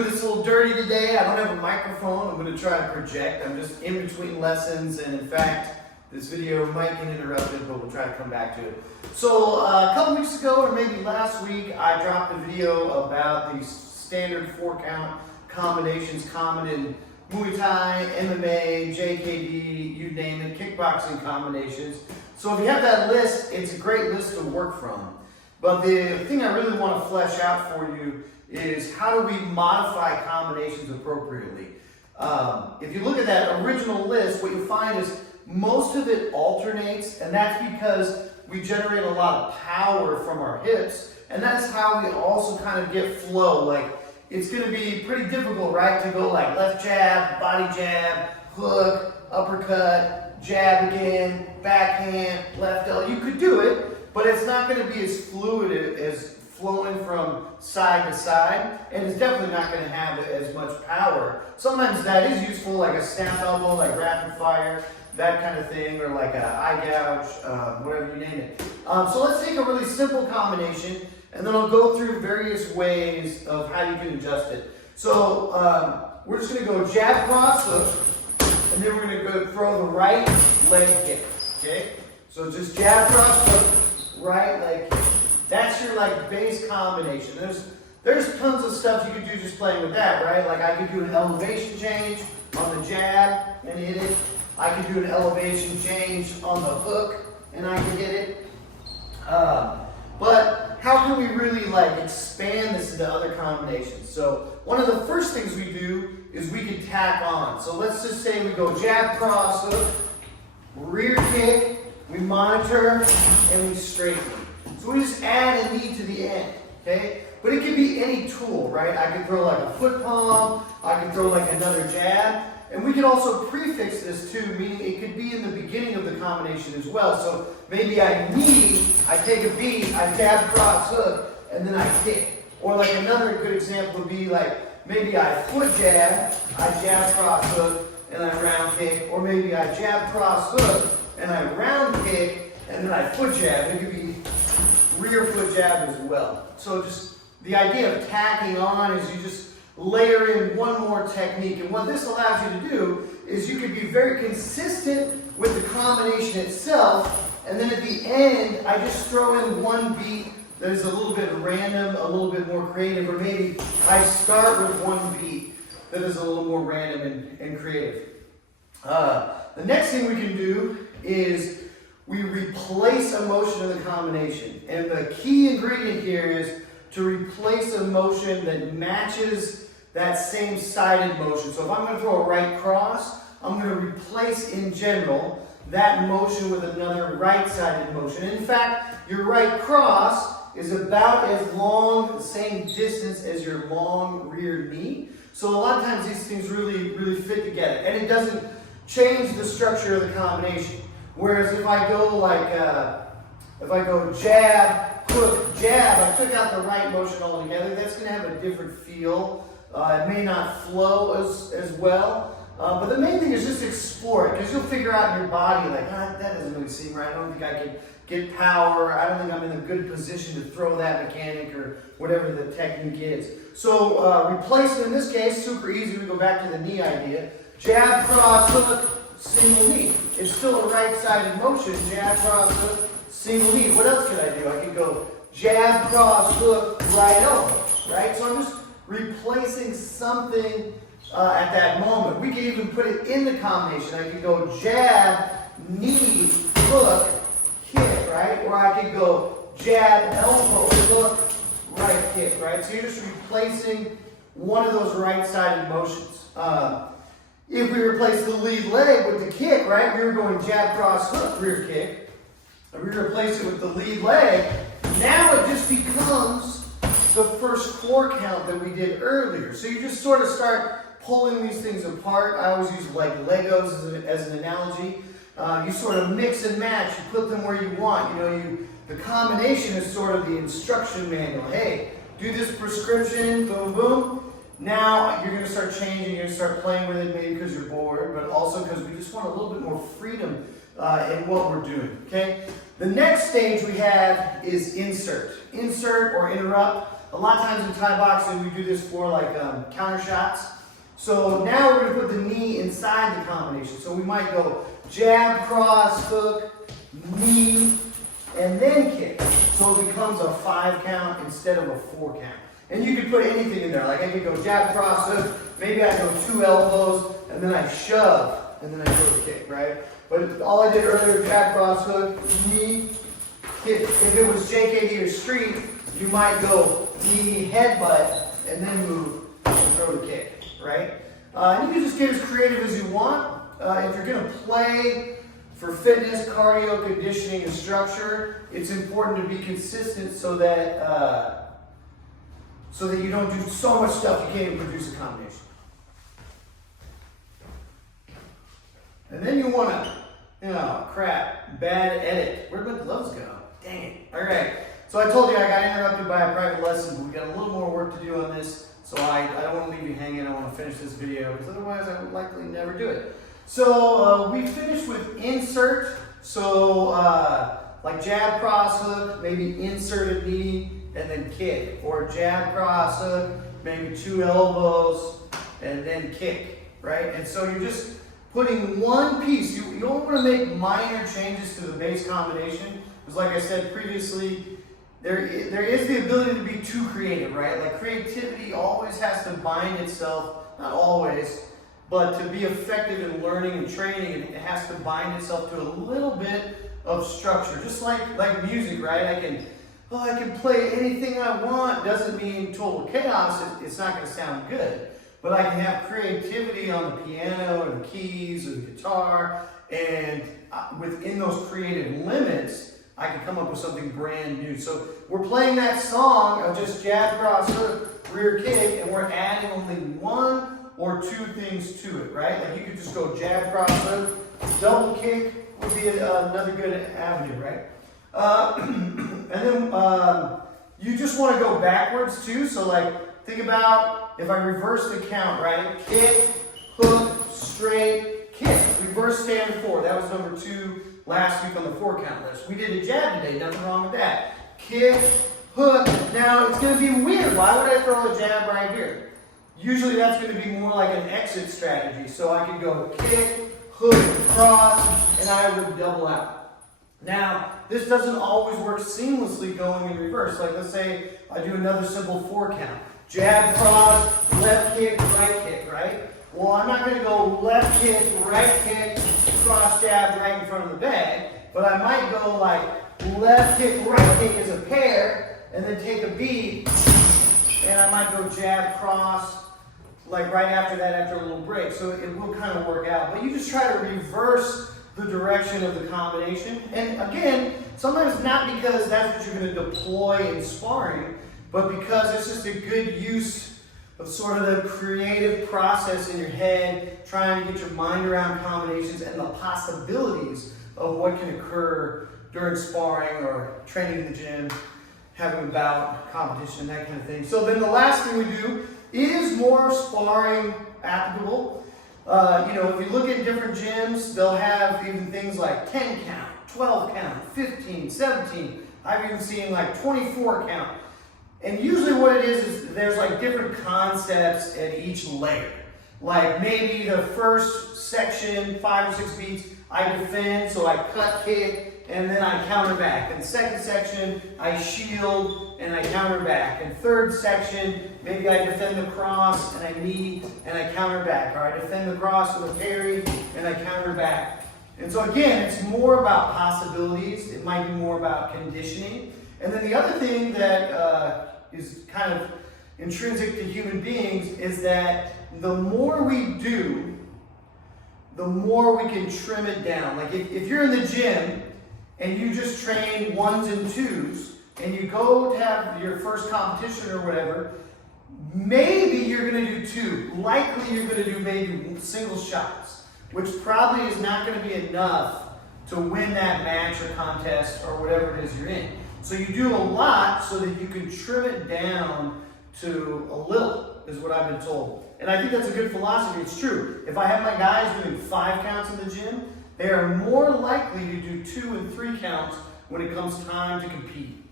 doing this a little dirty today. I don't have a microphone. I'm going to try to project. I'm just in between lessons, and in fact, this video might get interrupted, but we'll try to come back to it. So a couple weeks ago, or maybe last week, I dropped a video about the standard 4-count combinations common in Muay Thai, MMA, JKD, you name it, kickboxing combinations. So if you have that list, it's a great list to work from. But the thing I really want to flesh out for you is how do we modify combinations appropriately. If you look at that original list, what you'll find is most of it alternates, and that's because we generate a lot of power from our hips, and that's how we also kind of get flow. Like, it's going to be pretty difficult, right, to go like left jab, body jab, hook, uppercut, jab again, backhand, left elbow. You could do it, but it's not going to be as fluid as flowing from side to side, and it's definitely not going to have as much power. Sometimes that is useful, like a snap elbow, like rapid fire, that kind of thing, or like an eye gouge, whatever you name it. So let's take a really simple combination, and then I'll go through various ways of how you can adjust it. So we're just going to go jab, cross, hook, and then we're going to go throw the right leg kick. Okay? So just jab, cross, hook, right leg kick. That's your like base combination. There's tons of stuff you could do just playing with that, right? Like I could do an elevation change on the jab and hit it. I could do an elevation change on the hook and I could hit it. But how can we really like expand this into other combinations? So one of the first things we do is we can tack on. So let's just say we go jab, cross, hook, rear kick, we monitor, and we straighten. So we just add a knee to the end, okay? But it could be any tool, right? I could throw like a foot palm, I could throw like another jab, and we could also prefix this too, meaning it could be in the beginning of the combination as well. So maybe I knee, I take a beat, I jab, cross, hook, and then I kick. Or like another good example would be like, maybe I foot jab, I jab, cross, hook, and I round kick. Or maybe I jab, cross, hook, and I round kick, and then I foot jab. It could be rear foot jab as well. So just the idea of tacking on is you just layer in one more technique. And what this allows you to do is you can be very consistent with the combination itself. And then at the end, I just throw in one beat that is a little bit random, a little bit more creative. Or maybe I start with one beat that is a little more random and creative. The next thing we can do is we replace a motion of the combination. And the key ingredient here is to replace a motion that matches that same sided motion. So if I'm going to throw a right cross, I'm going to replace in general that motion with another right-sided motion. In fact, your right cross is about as long, the same distance as your long rear knee. So a lot of times these things really fit together. And it doesn't change the structure of the combination. Whereas if I go like, if I go jab, hook, jab, I took out the right motion altogether, that's going to have a different feel. It may not flow as well. But the main thing is just explore it, because you'll figure out in your body, like, that doesn't really seem right. I don't think I can get power. I don't think I'm in a good position to throw that mechanic or whatever the technique is. So replacement in this case, super easy. We go back to the knee idea. Jab, cross, hook, single knee. It's still a right-sided motion. Jab, cross, hook, single knee. What else could I do? I could go jab, cross, hook, right elbow, right? So I'm just replacing something at that moment. We could even put it in the combination. I could go jab, knee, hook, kick, right? Or I could go jab, elbow, hook, right kick, right? So you're just replacing one of those right-sided motions. If we replace the lead leg with the kick, right? We were going jab, cross, hook, rear kick. And we replace it with the lead leg. Now it just becomes the first 4 count that we did earlier. So you just sort of start pulling these things apart. I always use like Legos as an analogy. You sort of mix and match. You put them where you want. You know, the combination is sort of the instruction manual. Hey, do this prescription, boom, boom. Now you're going to start changing, you're going to start playing with it, maybe because you're bored, but also because we just want a little bit more freedom in what we're doing, okay? The next stage we have is insert. Insert or interrupt. a lot of times in Thai boxing, we do this for like counter shots. So now we're gonna put the knee inside the combination. So we might go jab, cross, hook, knee, and then kick. So it becomes a 5 count instead of a 4 count. And you could put anything in there. Like I could go jab, cross, hook. Maybe I go 2 elbows, and then I shove, and then I go to kick, right? But all I did earlier, jab, cross, hook, knee, kick. If it was JKD or street, you might go knee, headbutt, and then move and throw the kick, right? And you can just get as creative as you want. If you're gonna play for fitness, cardio, conditioning, and structure, it's important to be consistent so that you don't do so much stuff you can't even produce a combination. And then you wanna, crap, bad edit. Where'd my gloves go? Dang it. All right. So I told you I got interrupted by a private lesson, but we got a little more work to do on this. So I don't want to leave you hanging. I want to finish this video because otherwise I would likely never do it. So we finished with insert. So like jab, cross, hook, maybe insert a knee and then kick. Or jab, cross, hook, maybe 2 elbows and then kick, right? And so you're just putting one piece. You don't want to make minor changes to the base combination. Because like I said previously, there is the ability to be too creative, right? Like creativity always has to bind itself, not always, but to be effective in learning and training, it has to bind itself to a little bit of structure. Just like music, right? I can play anything I want. Doesn't mean total chaos. It's not going to sound good. But I can have creativity on the piano or the keys or the guitar, and within those creative limits, I can come up with something brand new. So we're playing that song of just jab, cross, hook, rear kick, and we're adding only 1 or 2 things to it, right? Like you could just go jab, cross, hook, double kick would be another good avenue, right? And then you just want to go backwards too. So like think about if I reverse the count, right? Kick, hook, straight, kick. Reverse stand 4. That was number 2. Last week on the 4 count list. We did a jab today, nothing wrong with that. Kick, hook. Now it's going to be weird. Why would I throw a jab right here? Usually that's going to be more like an exit strategy. So I could go kick, hook, cross, and I would double out. Now, this doesn't always work seamlessly going in reverse. Like let's say I do another simple 4 count. Jab, cross, left kick, right? Well, I'm not going to go left kick, right kick, cross jab right in front of the bag, but I might go like left kick, right kick as a pair, and then take a beat, and I might go jab, cross, like right after that, after a little break. So it will kind of work out. But you just try to reverse the direction of the combination. And again, sometimes not because that's what you're going to deploy in sparring, but because it's just a good use of sort of the creative process in your head, trying to get your mind around combinations and the possibilities of what can occur during sparring or training in the gym, having a bout, competition, that kind of thing. So then the last thing we do is more sparring applicable. If you look at different gyms, they'll have even things like 10 count, 12 count, 15, 17. I've even seen like 24 count. And usually what it is there's like different concepts at each layer. Like maybe the first section, 5 or 6 beats, I defend, so I cut kick, and then I counter back. And the second section, I shield, and I counter back. And third section, maybe I defend the cross, and I knee, and I counter back. Or I defend the cross with a parry, and I counter back. And so again, it's more about possibilities. It might be more about conditioning. And then the other thing that is kind of intrinsic to human beings is that the more we do, the more we can trim it down. Like if you're in the gym and you just train 1s and 2s and you go to have your first competition or whatever, maybe you're going to do 2. Likely you're going to do maybe single shots, which probably is not going to be enough to win that match or contest or whatever it is you're in. So you do a lot so that you can trim it down to a little, is what I've been told. And I think that's a good philosophy. It's true. If I have my guys doing 5 counts in the gym, they are more likely to do 2 and 3 counts when it comes time to compete.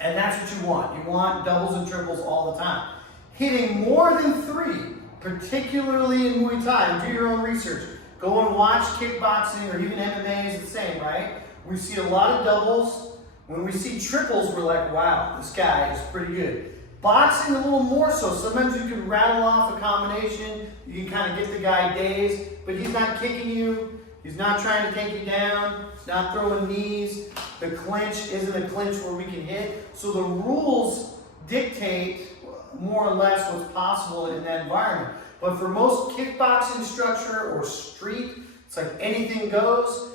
And that's what you want. You want doubles and triples all the time. Hitting more than 3, particularly in Muay Thai, do your own research. Go and watch kickboxing or even MMA is the same, right? We see a lot of doubles. When we see triples, we're like, wow, this guy is pretty good. Boxing a little more so. Sometimes you can rattle off a combination. You can kind of get the guy dazed, but he's not kicking you. He's not trying to take you down. He's not throwing knees. The clinch isn't a clinch where we can hit. So the rules dictate more or less what's possible in that environment. But for most kickboxing structure or street, it's like anything goes.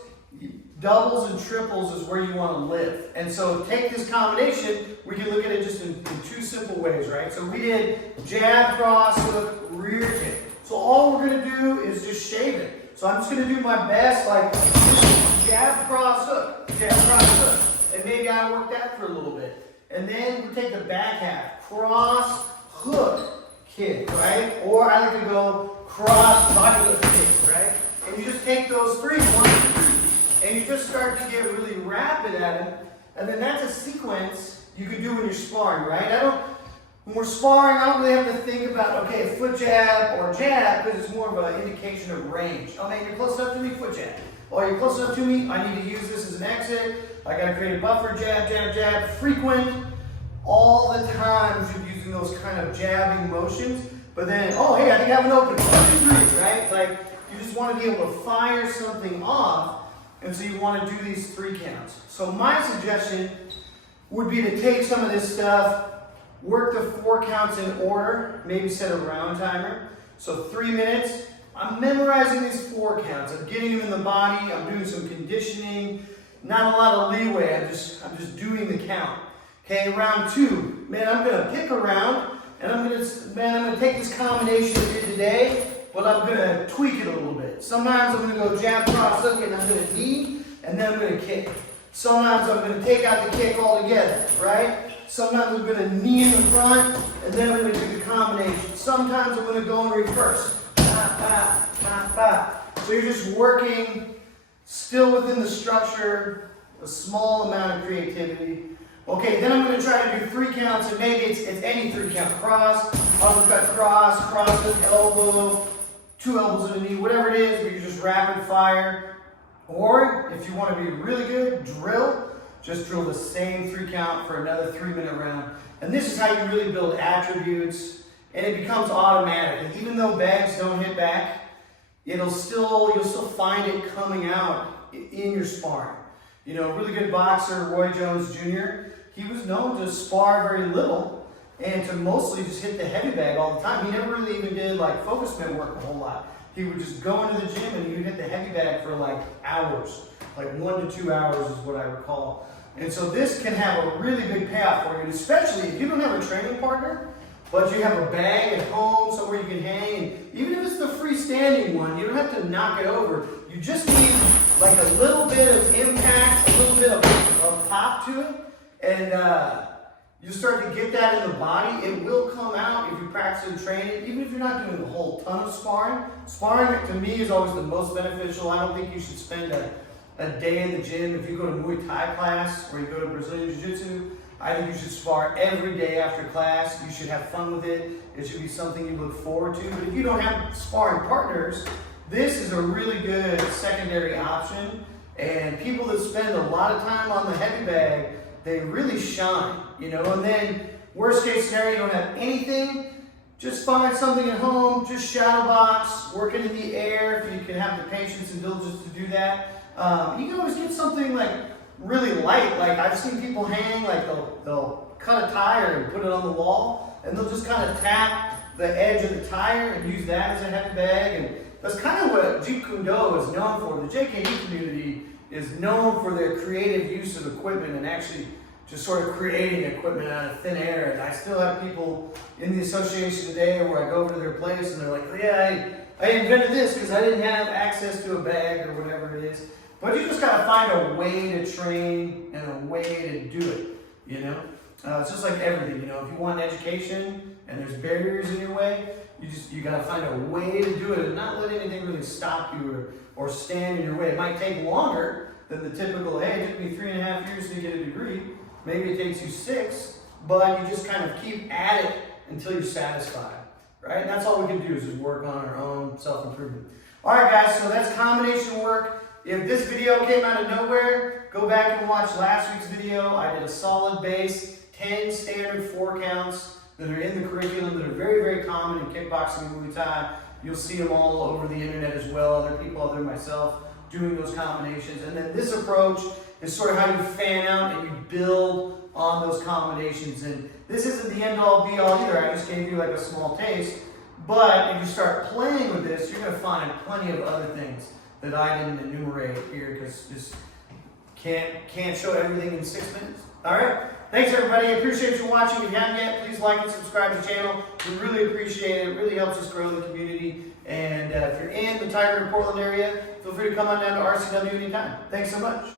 Doubles and triples is where you want to live. And so take this combination, we can look at it just in 2 simple ways, right? So we did jab, cross, hook, rear kick. So all we're going to do is just shave it. So I'm just going to do my best, like jab, cross, hook, and maybe I work that for a little bit. And then we take the back half, cross, hook, kick, right? Or I like to go cross, body hook, kick, right? And you just take those 3, 1, 2, 3, and you just start to get really rapid at them. And then that's a sequence you can do when you're sparring, right? When we're sparring, I don't really have to think about, okay, foot jab or jab, because it's more of an indication of range. Oh man, you're close enough to me, foot jab. Oh, you're close enough to me, I need to use this as an exit. I gotta create a buffer, jab, jab, jab, frequent. All the time you're using those kind of jabbing motions. But then, oh hey, I think I have an opening. 1, 2, 3, right? Like, you just want to be able to fire something off. And so you want to do these 3 counts. So my suggestion would be to take some of this stuff, work the 4 counts in order, maybe set a round timer. So 3 minutes, I'm memorizing these 4 counts. I'm getting them in the body, I'm doing some conditioning, not a lot of leeway, I'm just doing the count. Okay, round 2, man, I'm gonna pick a round, and I'm gonna take this combination we did today, but I'm gonna tweak it a little bit. Sometimes I'm gonna go jab, cross, hook, and I'm gonna knee, and then I'm gonna kick. Sometimes I'm gonna take out the kick altogether, right? Sometimes I'm gonna knee in the front, and then I'm gonna do the combination. Sometimes I'm gonna go in reverse. So you're just working still within the structure, a small amount of creativity. Okay, then I'm going to try to do 3 counts, and maybe it's any 3 count. Cross, uppercut, cross, hook, elbow, 2 elbows in the knee, whatever it is, but you just rapid fire. Or if you want to be really good, just drill the same 3 count for another 3-minute round. And this is how you really build attributes, and it becomes automatic. And even though bags don't hit back, you'll still find it coming out in your sparring. You know, a really good boxer, Roy Jones Jr., he was known to spar very little and to mostly just hit the heavy bag all the time. He never really even did like focus men work a whole lot. He would just go into the gym and he would hit the heavy bag for like hours, like 1 to 2 hours is what I recall. And so this can have a really big payoff for you, and especially if you don't have a training partner, but you have a bag at home somewhere you can hang, and even if it's the freestanding one, you don't have to knock it over. You just need like a little bit of impact, a little bit of pop to it, and you start to get that in the body. It will come out if you practice and train it, even if you're not doing a whole ton of sparring. Sparring, to me, is always the most beneficial. I don't think you should spend a day in the gym. If you go to Muay Thai class or you go to Brazilian Jiu-Jitsu, I think you should spar every day after class. You should have fun with it. It should be something you look forward to. But if you don't have sparring partners, this is a really good secondary option. And people that spend a lot of time on the heavy bag, they really shine, you know. And then worst case scenario, you don't have anything, just find something at home, just shadow box, work it in the air if you can have the patience and diligence to do that. You can always get something like really light. Like I've seen people hang, like they'll cut a tire and put it on the wall, and they'll just kind of tap the edge of the tire and use that as a heavy bag. And that's kind of what Jeet Kune Do is known for. The JKD community is known for their creative use of equipment and actually just sort of creating equipment out of thin air. And I still have people in the association today where I go over to their place and they're like, oh, yeah, I invented this because I didn't have access to a bag or whatever it is. But you just got to find a way to train and a way to do it, you know? It's just like everything, you know, if you want education and there's barriers in your way, you got to find a way to do it and not let anything really stop you or stand in your way. It might take longer than the typical, hey, it took me 3.5 years to get a degree. maybe it takes you 6, but you just kind of keep at it until you're satisfied, right? And that's all we can do is just work on our own self-improvement. All right, guys, so that's combination work. If this video came out of nowhere, go back and watch last week's video. I did a solid base, 10 standard 4 counts that are in the curriculum that are very, very common in kickboxing and Muay Thai. You'll see them all over the internet as well, other people other than myself doing those combinations. And then this approach is sort of how you fan out and you build on those combinations. And this isn't the end-all be-all either. I just gave you like a small taste. But if you start playing with this, you're going to find plenty of other things that I didn't enumerate here because just can't show everything in 6 minutes. All right. Thanks, everybody. I appreciate you watching. If you haven't yet, please like and subscribe to the channel. We really appreciate it. It really helps us grow the community. And if you're in the Tiger and Portland area, feel free to come on down to RCW anytime. Thanks so much.